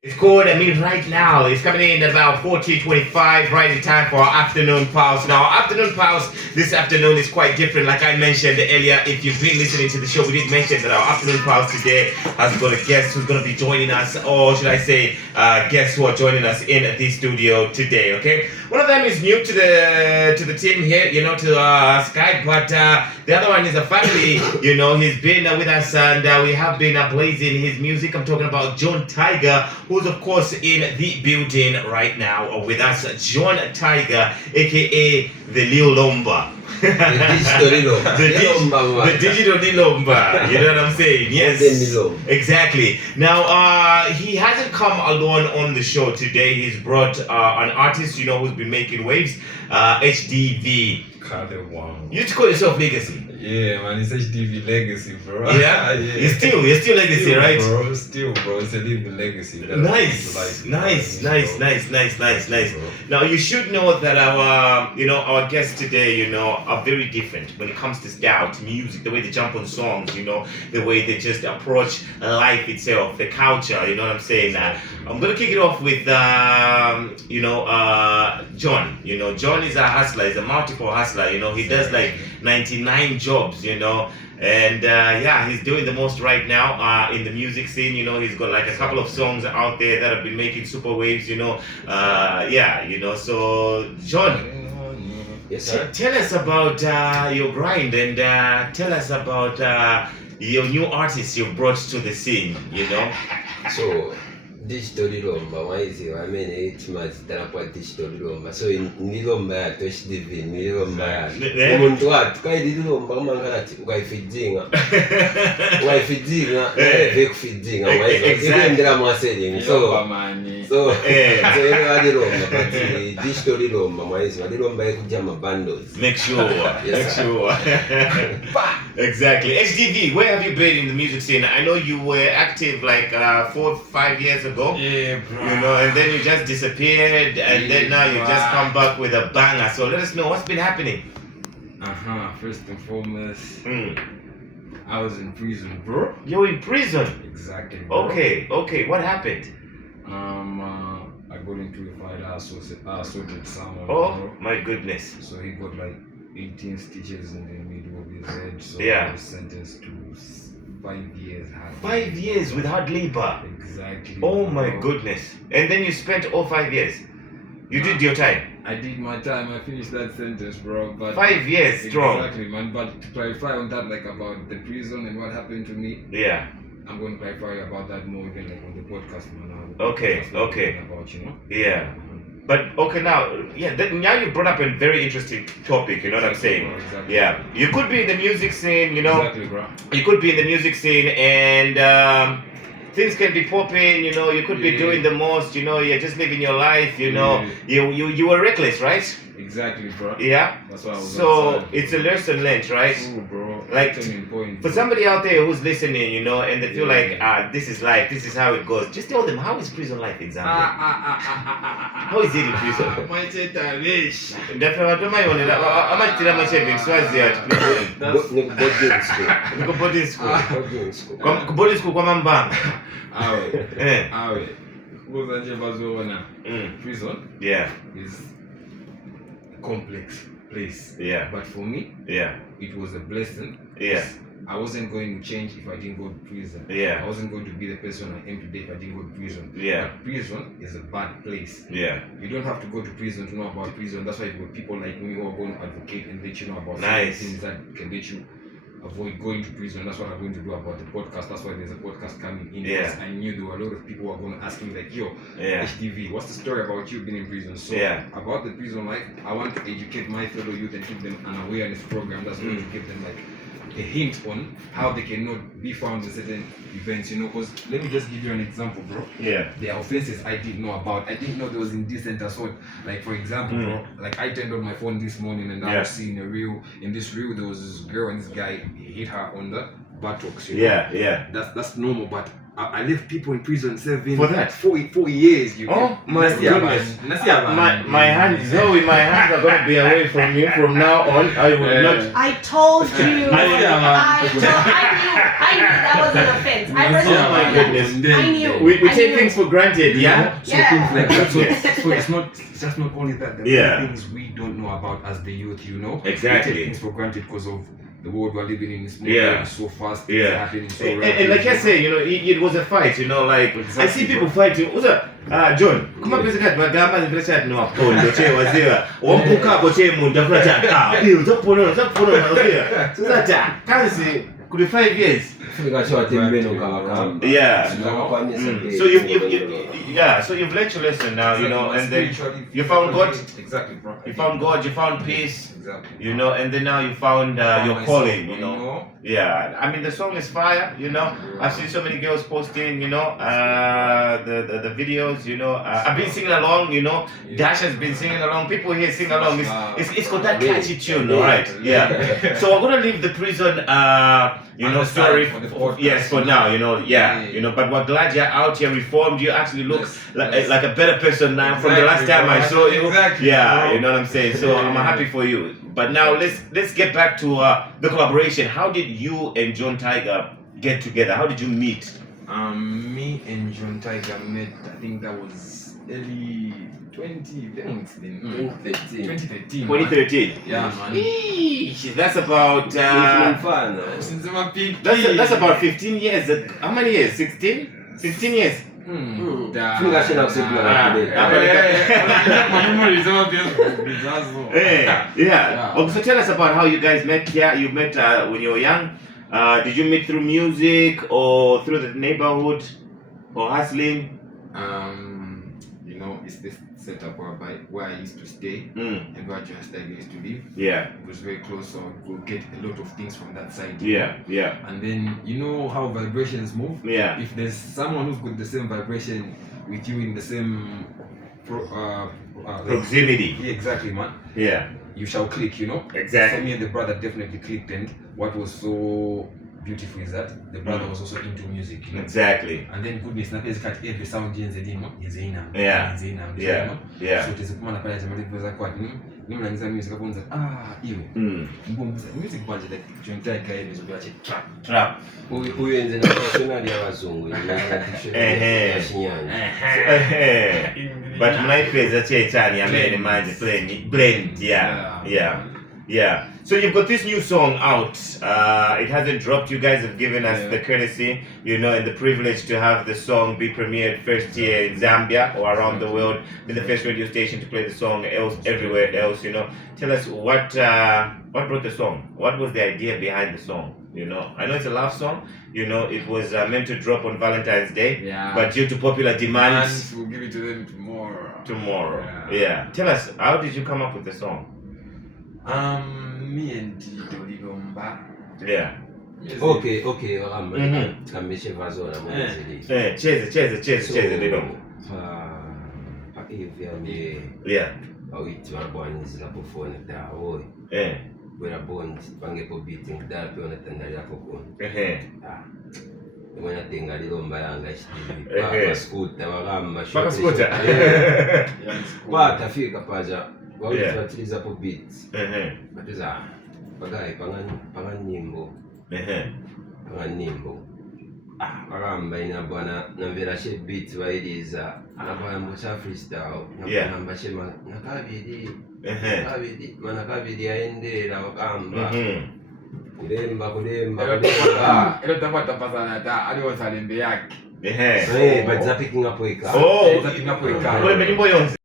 It's called right now. It's coming in at about 14:25, right in time for our afternoon pause. Now, our afternoon pause this afternoon is quite different. Like I mentioned earlier, if you've been listening to the show, we did mention that our afternoon pause today has got a guest who's going to be joining us, or should I say, guests who are joining us in the studio today. Okay, one of them is new to the team here, to Skype, but the other one is a family. He's been with us, and we have been blazing his music. I'm talking about John Tiger, who's of course in the building right now with us. John Tiger, aka the Lil Lomba. The digital Lilomba. The digital Lilomba. You know what I'm saying? Yes. Exactly. Now, he hasn't come alone on the show today. He's brought an artist, who's been making waves. HDV. You used to call yourself Legacy. Yeah, man, it's HDV Legacy, bro. Yeah? You're still Legacy, right? Bro, it's a living legacy. Nice. Now, you should know that our guests today, are very different when it comes to style, to music, the way they jump on songs, the way they just approach life itself, the culture, you know what I'm saying? I'm going to kick it off with, John. John is a hustler, he's a multiple hustler, he does like 99 jobs, and he's doing the most right now in the music scene. He's got like a couple of songs out there that have been making super waves. So John, Yes, sir. tell us about your grind, and tell us about your new artists you brought to the scene. So, digital Lilomba, mazita napwa digital Lilomba. So, Nilomba ya HDV, Nilomba ya umuntu watu kai Lilomba kama ngati ukaifidinga vekufidinga ndira mwaselling. So Lilomba, but digital Lilomba Lilomba ekujama bundles. Make sure. Exactly. HDV, where have you been in the music scene? I know you were active like 4 or 5 years ago. Yeah, bro. And then you just disappeared, and then now you just come back with a banger. So let us know what's been happening. First and foremost, I was in prison, bro. You're in prison. Exactly, bro. Okay. What happened? I got into a fight. I assaulted someone. Oh, bro. my goodness. So he got like 18 stitches in the middle of his head. So Yeah. I was sentenced to 5 years. 5 years with hard labor. Exactly. Oh my bro. goodness. And then you spent all 5 years. You did your time. I did my time. I finished that sentence, bro. But 5 years strong. Exactly, man. But to clarify on that, like about the prison and what happened to me, Yeah. I'm going to clarify about that more again, like on the podcast, man. Okay. About, Yeah. But okay, now you brought up a very interesting topic. You know what I'm saying? Bro, exactly. Yeah. You could be in the music scene. Exactly, bro. You could be in the music scene, and things can be popping. You could be doing the most. You're just living your life. You were reckless, right? Exactly, bro. Yeah. That's what I was. So it's a lesson learned, right? True, bro. Like, turning point, For bro. somebody out there who's listening, and they feel Yeah. like, this is life, this is how it goes. Just tell them, how is prison life in Zambia? How is it in prison? Boarding school. Boarding school kwa mambanga. Awe. Kuza nje bazoona. Prison Yeah. is a complex place. Yeah. But for me, Yeah. it was a blessing. Yeah. I wasn't going to change if I didn't go to prison. Yeah. I wasn't going to be the person I am today if I didn't go to prison. Yeah. But prison is a bad place. Yeah. You don't have to go to prison to know about prison. That's why you've got people like me who are going to advocate and let you know about certain Nice. things that can let you avoid going to prison. That's what I'm going to do about the podcast. That's why there's a podcast coming in. Yeah. Because I knew there were a lot of people who are going to ask me like, yo, Yeah. HDV, what's the story about you being in prison? So Yeah. about the prison life, I want to educate my fellow youth and give them an awareness program that's going to give them like a hint on how they cannot be found in certain events, because let me just give you an example, bro. Yeah. There are offenses I didn't know about. I didn't know there was indecent assault. Like for example, bro, like I turned on my phone this morning and I Yeah. was seeing a reel. In this reel, there was this girl and this guy hit her on the buttocks. Yeah. That's normal, but I left people in prison serving For that? 4 years. You Oh, my goodness. My hands, Zoe, my hands are going to be away from you from now on. I will not. I told you. I knew that was an offense. I personally Oh my goodness. I knew. We I take knew. things for granted, yeah? So Yeah. things like that. So it's not just not only that. There Yeah. are things we don't know about as the youth. You know. Exactly. We take things for granted because of the world we're living in. Is Yeah. so fast. Yeah. It's happening so And rapidly. like I say, you know, it was a fight, you know, like I see Exactly, people bro. fighting. John, come pesa kati bagamba zimesha no apondo che waziwa. Wambuka hapo che munda kuna cha. Utapono wazia. Sasa kansi kuli 5 years. Yeah. So you've learned your lesson now, you know, and then you found God. Exactly, bro. You found God, you found peace, Exactly. you know, and then now you found your myself, calling, you know. Yeah, I mean the song is fire, you know. I've seen so many girls posting, you know, the videos, you know. I've been singing along, you know. Dash has been singing along. People here sing along. It's got that catchy tune, all right? Yeah. So I'm gonna leave the prison, you know, story. For the podcast. Yes, for now, you know. Yeah, you know. But we're glad you're out here reformed. You actually look like a better person now from the last time I saw you. Exactly, Yeah, bro. you know what I'm saying. So I'm happy for you. But now let's get back to the collaboration. How did you and John Tiger get together? How did you meet? Me and John Tiger met. I think that was early 2013. 2013. Yeah, man. Eesh, that's about that's about 15 years. How many years? 16? 15 years. Yeah. Okay, so tell us about how you guys met here. You met when you were young. Did you meet through music or through the neighborhood or hustling? You know, it's this setup where I used to stay and where John Tiger used to live. Yeah. It was very close, so I could get a lot of things from that side. Yeah. And then you know how vibrations move. Yeah. If there's someone who's got the same vibration with you in the same Proximity. yeah, exactly, man. Yeah. You shall click, you know. Exactly. So me and the brother definitely clicked, and what was so beautiful is that the brother was also into music, you know. Exactly. And then goodness, na pesa kati every sound yenze dimo yezina. Yeah. Yeah. So tizikuma pale jamani kuweza kwa nini mnaanza music hapo unza iwe. Mbongo music banje like John Tiger ile ndio acha Trap. Huyu enze na dictionary ya wazungu. Ya Shinyanga. But mnaipeza chechani amene manje blend. Yeah. So you've got this new song out. It hasn't dropped. You guys have given us the courtesy, you know, and the privilege to have the song be premiered first here in Zambia or around the world. Been the first radio station to play the song everywhere else, you know. Tell us what brought the song? What was the idea behind the song? You know, I know it's a love song. You know, it was meant to drop on Valentine's Day, but due to popular demands, we'll give it to them tomorrow. Yeah. Tell us, how did you come up with the song? Me and Dolilomba. Yeah. Okay, kamishe vazo na mwezi. Cheze ndio. Pa hivi ame. Yeah. Awiti wabwanizi la pofone dawo. Wera bond pange po beating dala pe onatandali hapo kwa. Mwana tenga lilomba yanga HDV. Pa scooter wagamba shoti. Paka scooter. Kwa tafika paja. Wawiti watiliza hapo beats. Batuza bagai pangan nyimbo. Nyimbo. Bagamba ina bwana nambera she beats wailiza. Anabaya mbocha freestyle. Namba shema nakabidi. Mana kabidi aendera wakamba. Kulemba. Ilo tapata pasana hata aliyosalembe yake. But picking up weka. Oh, picking up weka. Wewe nyimbo yonse.